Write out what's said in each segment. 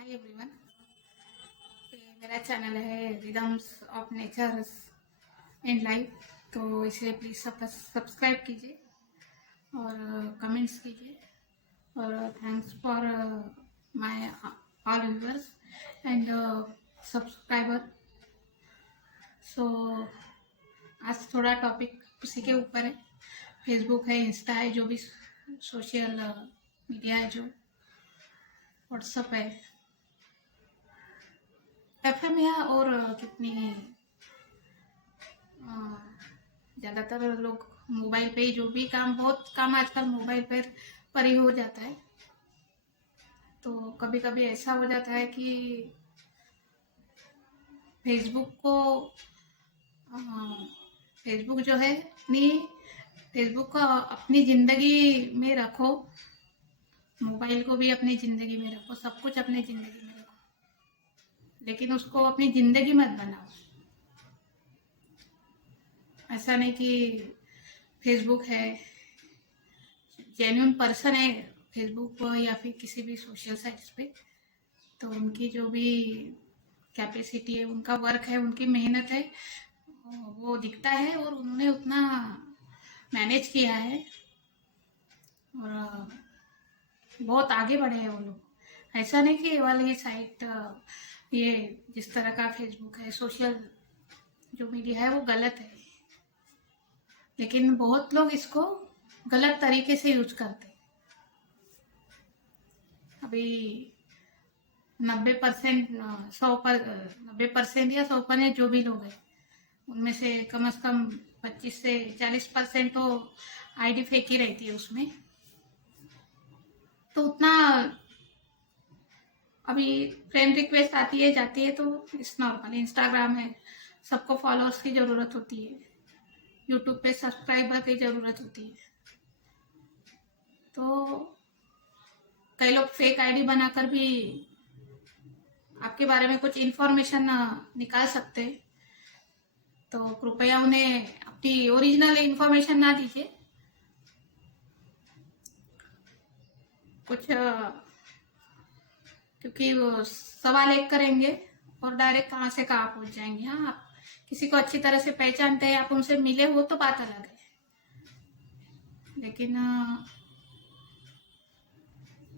हाय everyone. मेरा channel है rhythms of nature in life, तो इसे प्लीज़ सब्सक्राइब कीजिए और कमेंट्स कीजिए और thanks for my all viewers and subscriber. So आज थोड़ा टॉपिक उसी के ऊपर है। फेसबुक है, इंस्टा है, जो भी सोशल मीडिया है, जो व्हाट्सअप है, एफएम है और कितनी ज़्यादातर लोग मोबाइल पे ही जो भी काम, बहुत काम आजकल मोबाइल पर ही हो जाता है। तो कभी कभी ऐसा हो जाता है कि फेसबुक को फेसबुक जो है फेसबुक को अपनी ज़िंदगी में रखो, मोबाइल को भी अपनी ज़िंदगी में रखो, सब कुछ अपनी ज़िंदगी में रखो, लेकिन उसको अपनी ज़िंदगी मत बनाओ। ऐसा नहीं कि फेसबुक है, जेन्युइन पर्सन है फेसबुक पर या फिर किसी भी सोशल साइट्स पे, तो उनकी जो भी कैपेसिटी है, उनका वर्क है, उनकी मेहनत है, वो दिखता है और उन्होंने उतना मैनेज किया है और बहुत आगे बढ़े हैं वो लोग। ऐसा नहीं कि ये वाली साइट, ये जिस तरह का फेसबुक है, सोशल जो मीडिया है, वो गलत है, लेकिन बहुत लोग इसको गलत तरीके से यूज करते हैं। अभी 90% 90% या 100% जो भी लोग हैं, उनमें से कम 25 से 40% तो आईडी फेक ही रहती है उसमें। तो उतना अभी फ्रेंड रिक्वेस्ट आती है जाती है तो इस नॉर्मल। इंस्टाग्राम है, सबको फॉलोअर्स की ज़रूरत होती है, यूट्यूब पे सब्सक्राइबर की ज़रूरत होती है, तो कई लोग फेक आईडी बनाकर भी आपके बारे में कुछ इन्फॉर्मेशन निकाल सकते हैं। तो कृपया उन्हें अपनी ओरिजिनल इन्फॉर्मेशन ना दीजिए। कुछ क्योंकि वो सवाल एक करेंगे और डायरेक्ट कहाँ से कहाँ पहुंच जाएंगे। हाँ, आप किसी को अच्छी तरह से पहचानते हैं, आप उनसे मिले हो तो बात अलग है, लेकिन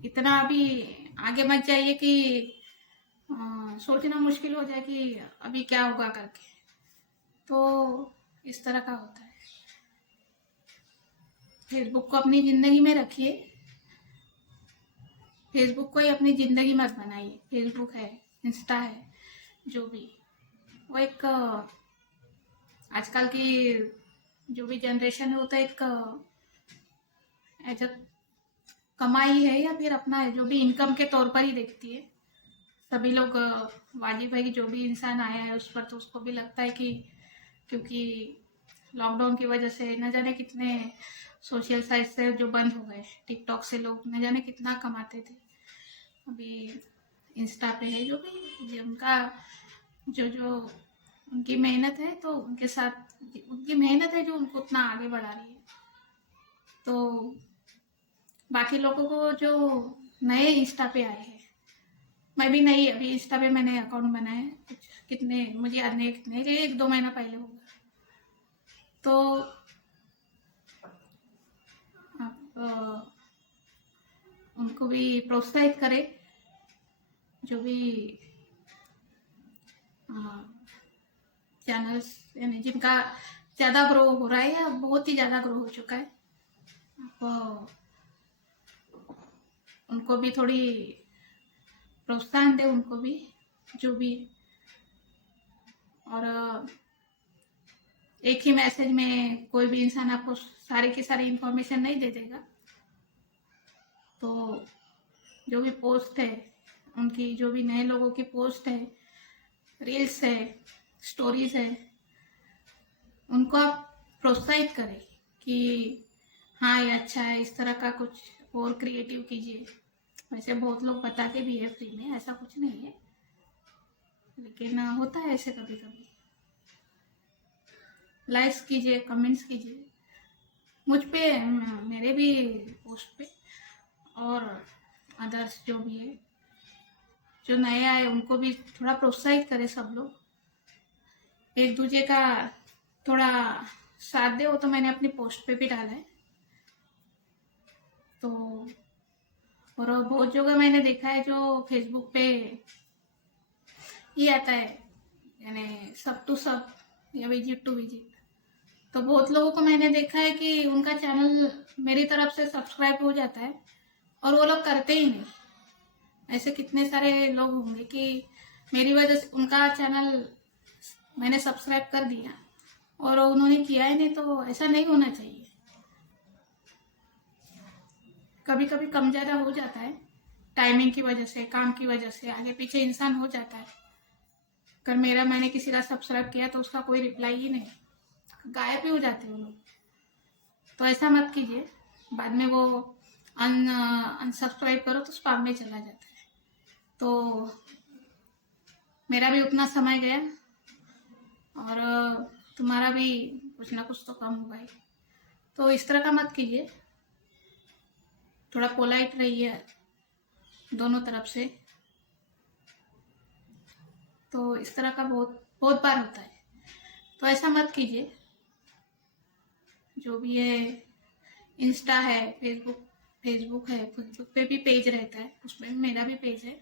इतना अभी आगे मत जाइए कि सोचना मुश्किल हो जाए कि अभी क्या होगा करके। तो इस तरह का होता है। फेसबुक को अपनी ज़िंदगी में रखिए, फेसबुक को ही अपनी ज़िंदगी मत बनाइए। फेसबुक है, इंस्टा है, जो भी, वो एक आजकल की जो भी जनरेशन है, वो तो एक एज अ कमाई है या फिर अपना जो भी इनकम के तौर पर ही देखती है। सभी लोग वाजिब है कि जो भी इंसान आया है उस पर, तो उसको भी लगता है कि क्योंकि लॉकडाउन की वजह से न जाने कितने सोशल साइट से जो बंद हो गए, टिकटॉक से लोग न जाने कितना कमाते थे। अभी इंस्टा पे है, जो भी उनका जो जो उनकी मेहनत है, तो उनके साथ उनकी मेहनत है जो उनको उतना आगे बढ़ा रही है। तो बाकी लोगों को जो नए इंस्टा पे आए हैं, मैं भी नई अभी इंस्टा पे मैंने अकाउंट बनाया है, कुछ कितने मुझे याद नहीं, कितने 1-2 महीना पहले होगा। तो आप उनको भी प्रोत्साहित करें, जो भी चैनल्स यानी जिनका ज़्यादा ग्रो हो रहा है या बहुत ही ज़्यादा ग्रो हो चुका है, आप उनको भी थोड़ी प्रोत्साहन दें, उनको भी जो भी। और एक ही मैसेज में कोई भी इंसान आपको सारी की सारी इंफॉर्मेशन नहीं दे देगा। तो जो भी पोस्ट है उनकी, जो भी नए लोगों की पोस्ट है, रील्स है, स्टोरीज है, उनको आप प्रोत्साहित करें कि हाँ ये अच्छा है, इस तरह का कुछ और क्रिएटिव कीजिए। वैसे बहुत लोग बताते भी है फ्री में, ऐसा कुछ नहीं है, लेकिन होता है ऐसे कभी कभी। लाइक्स कीजिए, कमेंट्स कीजिए मुझ पे, मेरे भी पोस्ट पे और अदर्स जो भी है। जो नए आए उनको भी थोड़ा प्रोत्साहित करें सब लोग, एक दूसरे का थोड़ा साथ दे। वो तो मैंने अपनी पोस्ट पे भी डाला है। तो और बहुत जगह मैंने देखा है जो फेसबुक पे ये आता है, यानी सब टू सब या विजिट टू विजिट। तो बहुत लोगों को मैंने देखा है कि उनका चैनल मेरी तरफ से सब्सक्राइब हो जाता है और वो लोग करते ही नहीं। ऐसे कितने सारे लोग होंगे कि मेरी वजह से उनका चैनल मैंने सब्सक्राइब कर दिया और उन्होंने किया ही नहीं। तो ऐसा नहीं होना चाहिए। कभी कभी कम ज़्यादा हो जाता है, टाइमिंग की वजह से, काम की वजह से आगे पीछे इंसान हो जाता है। अगर मैंने किसी का सब्सक्राइब किया तो उसका कोई रिप्लाई ही नहीं, गायब ही हो जाते हैं वो लोग। तो ऐसा मत कीजिए, बाद में वो अनसब्सक्राइब करो तो स्पैम में चला जाता है। तो मेरा भी उतना समय गया और तुम्हारा भी कुछ ना कुछ तो कम होगा ही। तो इस तरह का मत कीजिए, थोड़ा पोलाइट रहिए दोनों तरफ से। तो इस तरह का बहुत बहुत बार होता है, तो ऐसा मत कीजिए। जो भी है, इंस्टा है, फेसबुक है, फेसबुक पे भी पेज रहता है, उसमें मेरा भी पेज है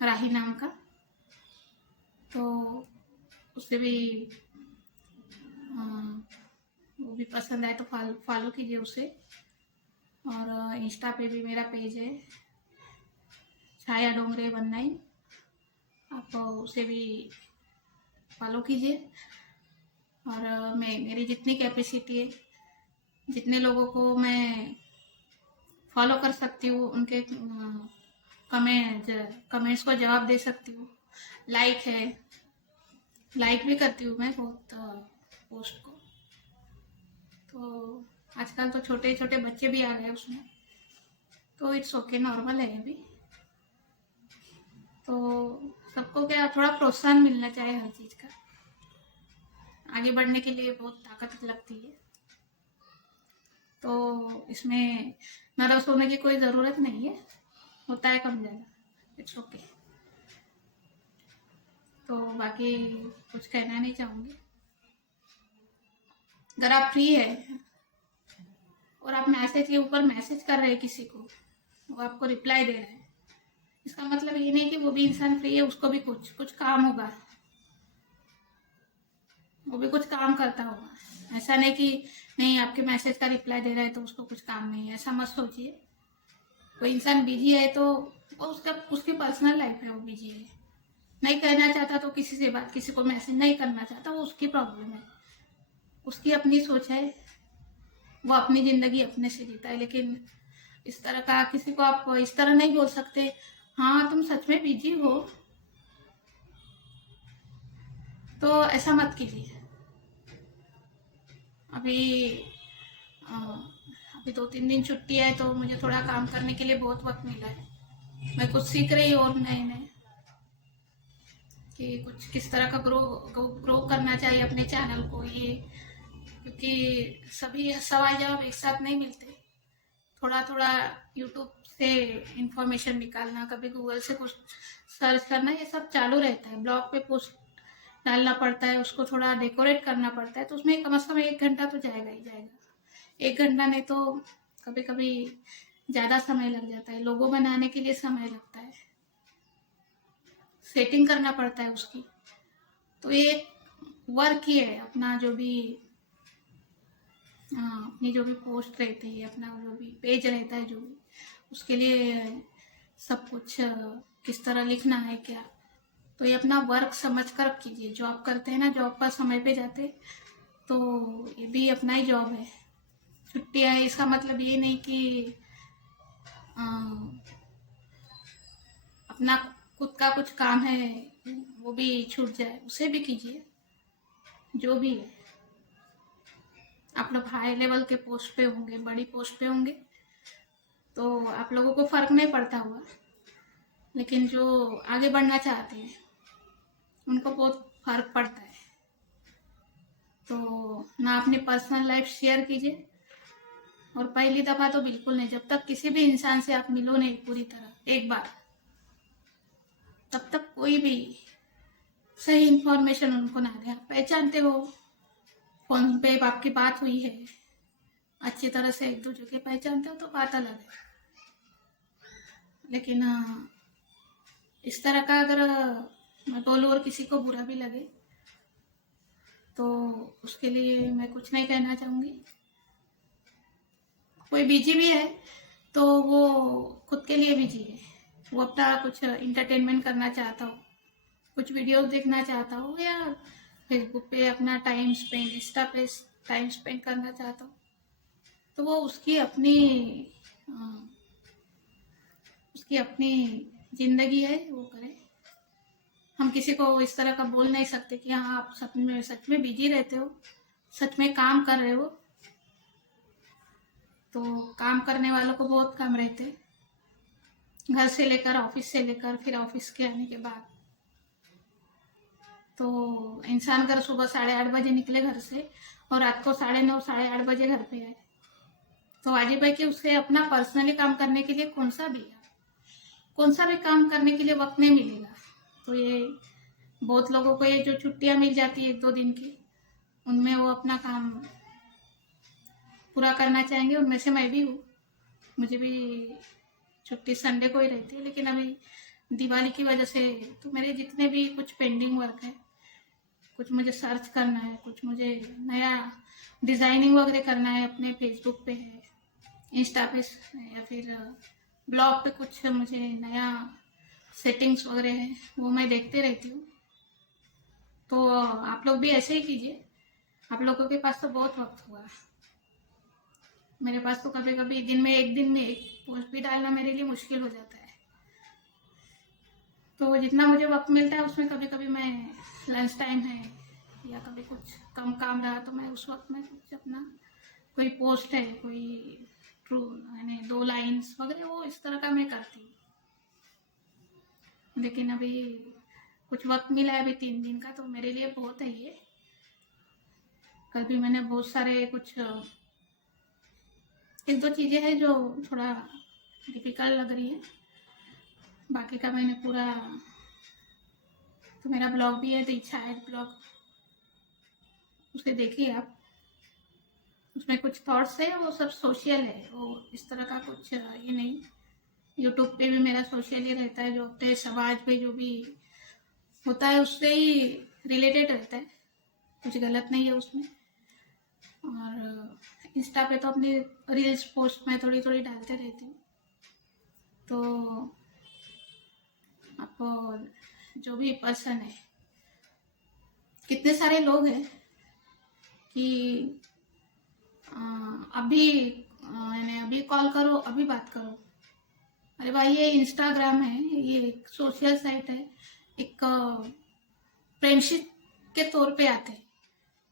राही नाम का। तो उससे भी वो भी पसंद आए तो फॉलो कीजिए उसे। और इंस्टा पे भी मेरा पेज है छाया डोंगरे 19, आप उसे भी फॉलो कीजिए। और मेरी जितनी कैपेसिटी है, जितने लोगों को मैं फॉलो कर सकती हूँ, उनके कमेंट्स को जवाब दे सकती हूँ। लाइक भी करती हूँ मैं बहुत पोस्ट को। तो आजकल तो छोटे छोटे बच्चे भी आ गए उसमें, तो इट्स ओके, नॉर्मल है ये भी। तो सबको क्या थोड़ा प्रोत्साहन मिलना चाहिए हर चीज़ का, आगे बढ़ने के लिए बहुत ताकत लगती है। तो इसमें नाराज होने की कोई ज़रूरत नहीं है, होता है कम ज़्यादा, इट्स ओके। तो बाकी कुछ कहना नहीं चाहूँगी। अगर आप फ्री है और आप मैसेज के ऊपर मैसेज कर रहे हैं किसी को, वो आपको रिप्लाई दे रहा है, इसका मतलब ये नहीं कि वो भी इंसान फ्री है, उसको भी कुछ काम होगा, वो भी कुछ काम करता होगा। ऐसा नहीं कि नहीं आपके मैसेज का रिप्लाई दे रहा है तो उसको कुछ काम नहीं है, ऐसा मत सोचिए। कोई इंसान बिजी है तो वो उसकी पर्सनल लाइफ है, वो बिजी है, नहीं कहना चाहता तो किसी से बात, किसी को मैसेज नहीं करना चाहता, वो उसकी प्रॉब्लम है, उसकी अपनी सोच है, वो अपनी जिंदगी अपने से जीता है। लेकिन इस तरह का किसी को आप इस तरह नहीं बोल सकते, हाँ तुम सच में बिजी हो, तो ऐसा मत कीजिए। अभी अभी 2-3 दिन छुट्टी है तो मुझे थोड़ा काम करने के लिए बहुत वक्त मिला है। मैं कुछ सीख रही हूँ और नए नए कि कुछ किस तरह का ग्रो करना चाहिए अपने चैनल को, ये क्योंकि सभी सवाल जवाब एक साथ नहीं मिलते। थोड़ा थोड़ा यूट्यूब से इंफॉर्मेशन निकालना, कभी गूगल से कुछ सर्च करना, ये सब चालू रहता है। ब्लॉग पे पोस्ट डालना पड़ता है, उसको थोड़ा डेकोरेट करना पड़ता है, तो उसमें कम से कम 1 घंटा तो जाएगा ही जाएगा। 1 घंटा नहीं तो कभी कभी ज़्यादा समय लग जाता है। लोगो बनाने के लिए समय लगता है, सेटिंग करना पड़ता है उसकी। तो ये वर्क ही है अपना, जो भी अपनी जो भी पोस्ट रहती है, अपना जो भी पेज रहता है, जो भी उसके लिए सब कुछ किस तरह लिखना है क्या, तो ये अपना वर्क समझ कर कीजिए। जॉब करते हैं ना, जॉब पर समय पे जाते, तो ये भी अपना ही जॉब है। छुट्टी है इसका मतलब ये नहीं कि अपना खुद का कुछ काम है वो भी छूट जाए, उसे भी कीजिए। जो भी है, आप लोग हाई लेवल के पोस्ट पे होंगे, बड़ी पोस्ट पे होंगे, तो आप लोगों को फर्क नहीं पड़ता होगा, लेकिन जो आगे बढ़ना चाहते हैं उनको बहुत फर्क पड़ता है। तो ना अपनी पर्सनल लाइफ शेयर कीजिए, और पहली दफ़ा तो बिल्कुल नहीं, जब तक किसी भी इंसान से आप मिलो नहीं पूरी तरह, एक बार तब तक कोई भी सही इंफॉर्मेशन उनको ना दे। आप पहचानते हो, फोन पे आपकी बात हुई है, अच्छी तरह से एक दूसरे के पहचानते हो तो बात अलग है। लेकिन इस तरह का अगर मैं बोलूँ और किसी को बुरा भी लगे तो उसके लिए मैं कुछ नहीं कहना चाहूँगी। कोई बिजी भी है तो वो खुद के लिए बिजी है, वो अपना कुछ इंटरटेनमेंट करना चाहता हो, कुछ वीडियोस देखना चाहता हो, या फेसबुक पे अपना टाइम स्पेंड, इंस्टा पे टाइम स्पेंड करना चाहता हो, तो वो उसकी अपनी जिंदगी है, वो करे। हम किसी को इस तरह का बोल नहीं सकते कि हाँ आप सच में बिजी रहते हो, सच में काम कर रहे हो। तो काम करने वालों को बहुत कम रहते, घर से लेकर ऑफिस से लेकर फिर ऑफिस के आने के बाद। तो इंसान अगर सुबह 8:30 बजे निकले घर से और रात को 9:30 8:30 बजे घर पे आए, तो वाजिब है कि उसे अपना पर्सनली काम करने के लिए कौन सा भी काम करने के लिए वक्त नहीं मिलेगा। तो ये बहुत लोगों को ये जो छुट्टियां मिल जाती है 1-2 दिन की, उनमें वो अपना काम पूरा करना चाहेंगे। उनमें से मैं भी हूँ, मुझे भी छुट्टी संडे को ही रहती है। लेकिन अभी दिवाली की वजह से तो मेरे जितने भी कुछ पेंडिंग वर्क है, कुछ मुझे सर्च करना है, कुछ मुझे नया डिज़ाइनिंग वगैरह करना है, अपने फेसबुक पे है, इंस्टा पे या फिर ब्लॉग पे कुछ मुझे नया सेटिंग्स वगैरह है, वो मैं देखते रहती हूँ। तो आप लोग भी ऐसे ही कीजिए। आप लोगों के पास तो बहुत वक्त हुआ, मेरे पास तो कभी कभी एक दिन में एक पोस्ट भी डालना मेरे लिए मुश्किल हो जाता है। तो जितना मुझे वक्त मिलता है उसमें कभी कभी मैं, लंच टाइम है या कभी कुछ कम काम रहा तो मैं उस वक्त में कुछ अपना कोई पोस्ट है, कोई ट्रू यानी 2 लाइन्स वगैरह, वो इस तरह का मैं करती हूँ। लेकिन अभी कुछ वक्त मिला है अभी 3 दिन का, तो मेरे लिए बहुत है ये। कल भी मैंने बहुत सारे कुछ 1-2 चीज़ें हैं जो थोड़ा डिफिकल्ट लग रही है, बाकी का मैंने पूरा, तो मेरा ब्लॉग भी है द इच्छा है ब्लॉग, उसे देखिए आप। उसमें कुछ थॉट्स है, वो सब सोशल है, वो इस तरह का कुछ ये नहीं। यूट्यूब पे भी मेरा सोशल ही रहता है, जो अपने समाज पे जो भी होता है उससे ही रिलेटेड रहता है, कुछ गलत नहीं है उसमें। और इंस्टा पे तो अपनी रील्स पोस्ट में थोड़ी थोड़ी डालते रहती हूँ। तो आपको जो भी पर्सन है, कितने सारे लोग हैं कि अभी यानी अभी कॉल करो, अभी बात करो। अरे भाई, ये इंस्टाग्राम है, ये एक सोशल साइट है, एक फ्रेंडशिप के तौर पे आते हैं।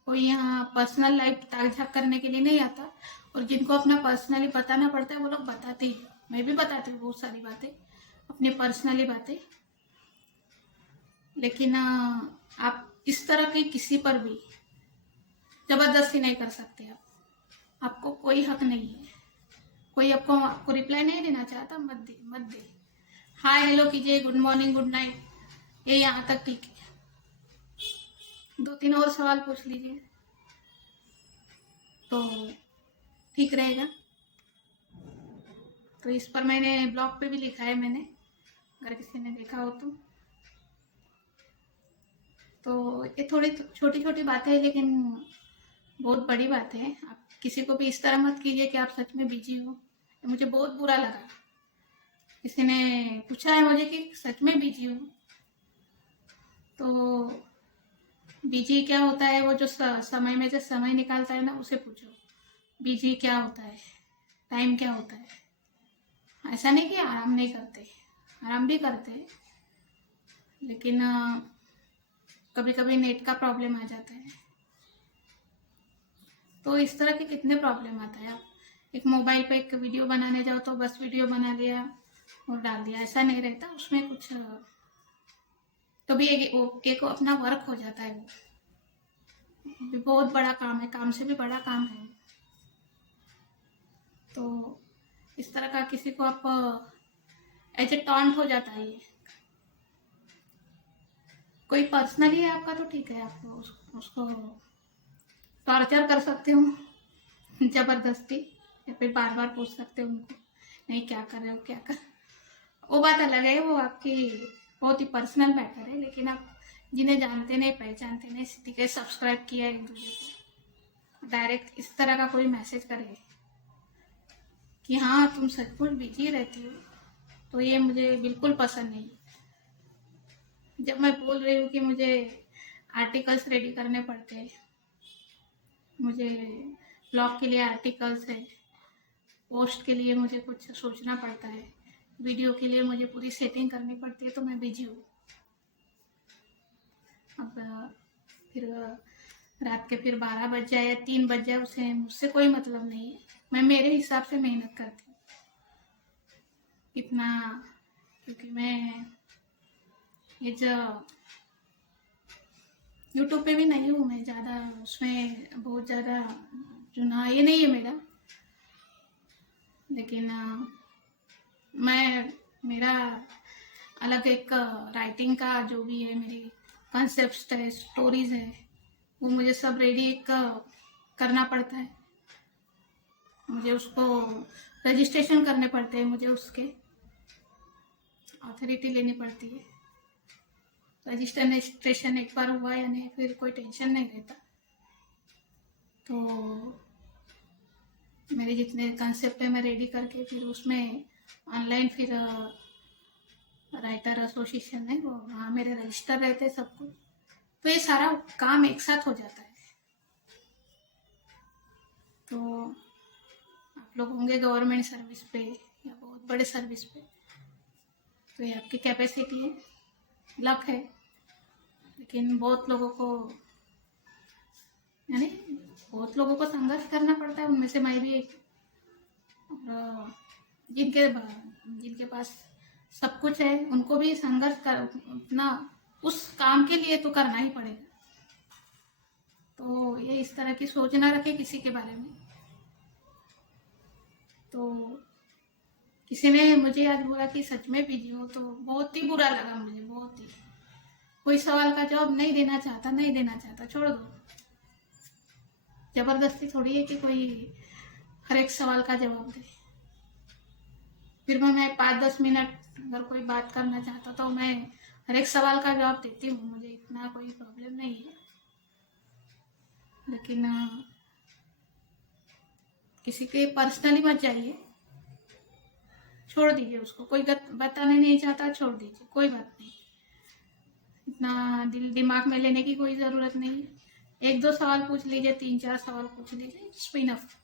कोई यहाँ पर्सनल लाइफ ताक झाक करने के लिए नहीं आता, और जिनको अपना पर्सनली बताना पड़ता है वो लोग बताते ही। मैं भी बताती हूँ बहुत सारी बातें, अपनी पर्सनली बातें। लेकिन आप इस तरह की किसी पर भी जबरदस्ती नहीं कर सकते। आपको कोई हक नहीं है। कोई आपको रिप्लाई नहीं देना चाहता, मत दे। हाय हेलो कीजिए, गुड मॉर्निंग गुड नाइट, ये यहाँ तक ठीक है। 2-3 और सवाल पूछ लीजिए तो ठीक रहेगा। तो इस पर मैंने ब्लॉग पे भी लिखा है, मैंने, अगर किसी ने देखा हो तो ये थोड़ी छोटी छोटी बातें हैं, लेकिन बहुत बड़ी बात है। आप किसी को भी इस तरह मत कीजिए कि आप सच में बिजी हो। मुझे बहुत बुरा लगा, किसी ने पूछा है मुझे कि सच में बिजी हो, तो बिजी क्या होता है, वो जो समय में से समय निकालता है ना, उसे पूछो बिजी क्या होता है, टाइम क्या होता है। ऐसा नहीं कि आराम नहीं करते, आराम भी करते हैं, लेकिन कभी कभी नेट का प्रॉब्लम आ जाता है। तो इस तरह के कितने प्रॉब्लम आता है। आप एक मोबाइल पे एक वीडियो बनाने जाओ तो बस वीडियो बना लिया और डाल दिया, ऐसा नहीं रहता। उसमें कुछ तो भी एक अपना वर्क हो जाता है, वो भी बहुत बड़ा काम है, काम से भी बड़ा काम है। तो इस तरह का किसी को आप एज ए टॉन्ट हो जाता है ये, कोई पर्सनली है आपका तो ठीक है, आप उसको टॉर्चर कर सकते हो जबरदस्ती, या फिर बार बार पूछ सकते हो उनको, नहीं क्या कर रहे हो क्या कर, वो बात अलग है, वो आपकी बहुत ही पर्सनल मैटर है। लेकिन आप जिन्हें जानते नहीं, पहचानते नहीं, ठीक है सब्सक्राइब किया एक दूसरे को, डायरेक्ट इस तरह का कोई मैसेज करे कि हाँ तुम सचमुच बिजी रहती हो, तो ये मुझे बिल्कुल पसंद नहीं। जब मैं बोल रही हूँ कि मुझे आर्टिकल्स रेडी करने पड़ते हैं, मुझे ब्लॉग के लिए आर्टिकल्स है, पोस्ट के लिए मुझे कुछ सोचना पड़ता है, वीडियो के लिए मुझे पूरी सेटिंग करनी पड़ती है, तो मैं बिजी हूँ। अब फिर रात के फिर 12 बज जाए या 3 बज जाए, उसे मुझसे कोई मतलब नहीं है। मैं मेरे हिसाब से मेहनत करती हूँ इतना, क्योंकि मैं ये जो यूट्यूब पे भी नहीं हूँ मैं ज़्यादा, उसमें बहुत ज़्यादा चुना ये नहीं है मेरा। लेकिन मैं मेरा अलग एक राइटिंग का जो भी है, मेरी कॉन्सेप्ट है, स्टोरीज है, वो मुझे सब रेडी करना पड़ता है। मुझे उसको रजिस्ट्रेशन करने पड़ते हैं, मुझे उसके अथॉरिटी लेनी पड़ती है। रजिस्ट्रेशन एक बार हुआ या नहीं, फिर कोई टेंशन नहीं रहता। तो मेरे जितने कंसेप्ट है मैं रेडी करके फिर उसमें ऑनलाइन फिर राइटर एसोसिएशन है वो, वहाँ मेरे रजिस्टर रहते हैं सब कुछ, तो ये सारा काम एक साथ हो जाता है। तो आप लोग होंगे गवर्नमेंट सर्विस पे या बहुत बड़े सर्विस पे, तो ये आपकी कैपेसिटी है, लक है। लेकिन बहुत लोगों को, यानी बहुत लोगों को संघर्ष करना पड़ता है, उनमें से मैं भी एक। और जिनके जिनके पास सब कुछ है, उनको भी संघर्ष कर अपना उस काम के लिए तो करना ही पड़ेगा। तो ये इस तरह की सोच ना रखे किसी के बारे में। तो किसी ने मुझे आज बोला कि सच में बिजी हो, तो बहुत ही बुरा लगा मुझे, बहुत ही। कोई सवाल का जवाब नहीं देना चाहता, नहीं देना चाहता, छोड़ दो। जबरदस्ती थोड़ी है कि कोई हर एक सवाल का जवाब दे। फिर मैं 5-10 मिनट अगर कोई बात करना चाहता तो मैं हर एक सवाल का जवाब देती हूँ, मुझे इतना कोई प्रॉब्लम नहीं है। लेकिन किसी के पर्सनली मत जाइए, छोड़ दीजिए उसको। कोई बताने नहीं चाहता, छोड़ दीजिए, कोई बात नहीं। इतना दिल दिमाग में लेने की कोई ज़रूरत नहीं है। 1-2 सवाल पूछ लीजिए, 3-4 सवाल पूछ लीजिए, इट्स इनफ।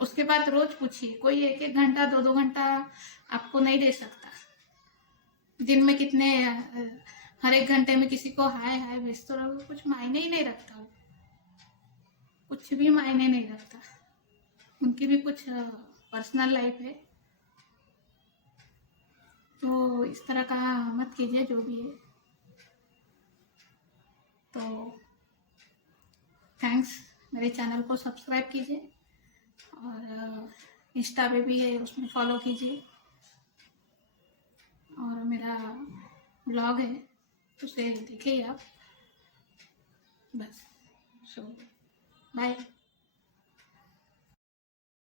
उसके बाद रोज पूछिए। कोई 1-1 घंटा 2-2 घंटा आपको नहीं दे सकता। दिन में कितने हर एक घंटे में किसी को हाय हाय भेजते रहो, कुछ मायने ही नहीं रखता, कुछ भी मायने नहीं रखता। उनकी भी कुछ पर्सनल लाइफ है, तो इस तरह का मत कीजिए जो भी है। तो थैंक्स, मेरे चैनल को सब्सक्राइब कीजिए और इंस्टा पे भी है, उसमें फॉलो कीजिए। और मेरा ब्लॉग है, उसे देखिए आप। बस, सो बाय।